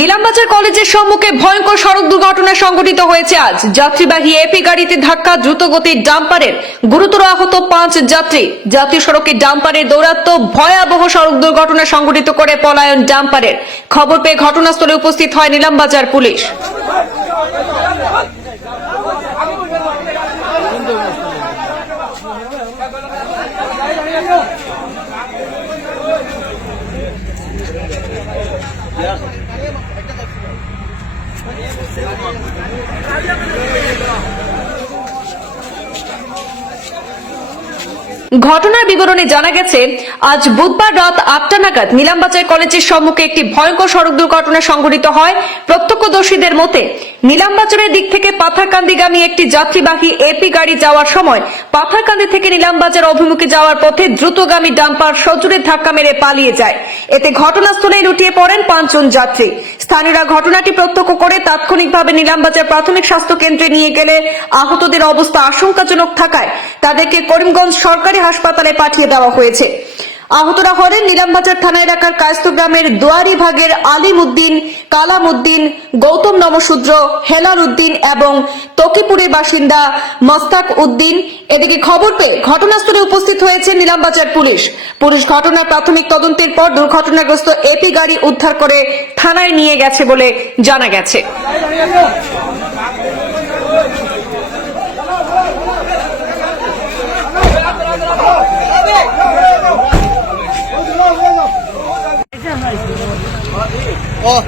নীলামবাজার কলেজের সম্মুখে ভয়ঙ্কর সড়ক দুর্ঘটনা সংঘটিত হয়েছে আজ। যাত্রীবাহী এপি গাড়িতে ধাক্কা, দ্রুতগতির ডাম্পারের গুরুতর আহত 5 যাত্রী। জাতীয় সড়কে ডাম্পারের দৌরাত্ম্য, ভয়াবহ সড়ক দুর্ঘটনা সংঘটিত করে পলায়ন ডাম্পারের। খবর পেয়ে ঘটনাস্থলে উপস্থিত হয় নীলামবাজার পুলিশ। ঘটনার বিবরণে জানা গেছে, আজ বুধবার রাত 8টা নাগাদ নীলামবাজার কলেজের সম্মুখে একটি ভয়ঙ্কর সড়ক দুর্ঘটনা সংঘটিত হয়। প্রত্যক্ষদর্শীদের মতে, নীলামবাজারের দিক থেকে পাথারকান্দিগামী একটি যাত্রীবাহী এপি গাড়ি যাওয়ার সময় পাথারকান্দি থেকে নীলামবাজার অভিমুখে যাওয়ার পথে দ্রুতগামী ডাম্পার সজোরে ধাক্কা মেরে পালিয়ে যায়। এতে ঘটনাস্থলে লুটিয়ে পড়েন 5 জন যাত্রী। স্থানীয়রা ঘটনাটি প্রত্যক্ষ করে তাৎক্ষণিকভাবে নীলামবাজার প্রাথমিক স্বাস্থ্য কেন্দ্রে নিয়ে গেলে আহতদের অবস্থা আশঙ্কাজনক থাকায় তাদেরকে করিমগঞ্জ সরকারি হাসপাতালে পাঠিয়ে দেওয়া হয়েছে। আহতরা হলেন নীলামবাজার থানা এলাকার কায়স্থ গ্রামের দোয়ারি ভাগের আলিম উদ্দিন, কালাম উদ্দিন, গৌতম নমশূদ্র, হেলাল উদ্দিন এবং তকিপুরের বাসিন্দা মস্তাক উদ্দিন। এদিকে খবর পেয়ে ঘটনাস্থলে উপস্থিত হয়েছে নীলামবাজার পুলিশ। ঘটনার প্রাথমিক তদন্তের পর দুর্ঘটনাগ্রস্ত এপি গাড়ি উদ্ধার করে থানায় নিয়ে গেছে বলে জানা গেছে। Oh,